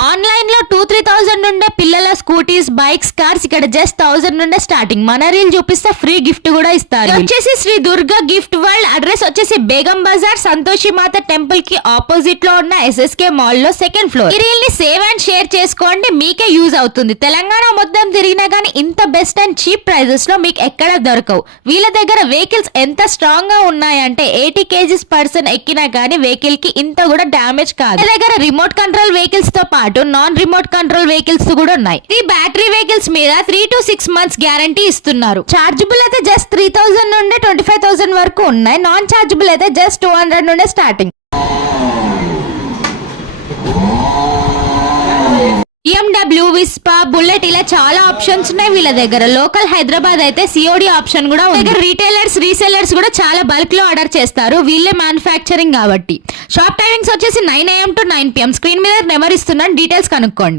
Online లో 2-3,000 నుండే పిల్లల స్కూటీస్, బైక్స్, కార్స్ ఇక్కడ జస్ట్ 1000 నుండే స్టార్టింగ్. మన రీల్ చూపిస్తే ఫ్రీ గిఫ్ట్ కూడా ఇస్తారు. వచ్చేసి Sri Durga gift world. Address వచ్చేసి బేగం బజార్, సంతోషి మాత టెంపుల్ కి ఆపోజిట్ లో ఉన్న SSK మాల్ లో 2nd ఫ్లోర్. ఈ రీల్ ని సేవ్ అండ్ షేర్ చేసుకోండి, మీకే యూజ్ అవుతుంది. తెలంగాణ మొత్తం తిరిగినా కానీ ఇంత బెస్ట్ అండ్ చీప్ ప్రైజెస్ లో మీకు ఎక్కడ దొరకవు. వీళ్ళ దగ్గర వెహికల్స్ ఎంత స్ట్రాంగ్ గా ఉన్నాయంటే 80 kgs పర్సన్ ఎక్కినా కానీ వెహికల్ కి ఇంత కూడా డ్యామేజ్ కాదు. వీళ్ళ దగ్గర రిమోట్ కంట్రోల్ వెహికల్స్ తో నాన్ రిమోట్ కంట్రోల్ వెహికల్స్ కూడా ఉన్నాయి. ఈ బ్యాటరీ వెహికల్స్ మీద 3 to 6 months గ్యారంటీ ఇస్తున్నారు. చార్జబుల్ అయితే జస్ట్ 3000 నుండి 25,000 వరకు ఉన్నాయి. నాన్ చార్జబుల్ అయితే జస్ట్ 200 నుండి స్టార్టింగ్. BMW, విస్పా, బుల్లెట్ ఇలా చాలా ఆప్షన్స్ ఉన్నాయి వీళ్ళ దగ్గర. లోకల్ హైదరాబాద్ అయితే COD ఆప్షన్ కూడా ఉంది. దగ్గర రీటైలర్స్, రీసెలర్స్ కూడా చాలా బల్క్ లో ఆర్డర్ చేస్తారు. వీళ్ళే మ్యానుఫ్యాక్చరింగ్ కాబట్టి. షాప్ టైమింగ్స్ వచ్చేసి 9 AM to 9 PM. స్క్రీన్ మీద నెంబర్ ఇస్తున్నాను, డీటెయిల్స్ కనుక్కోండి.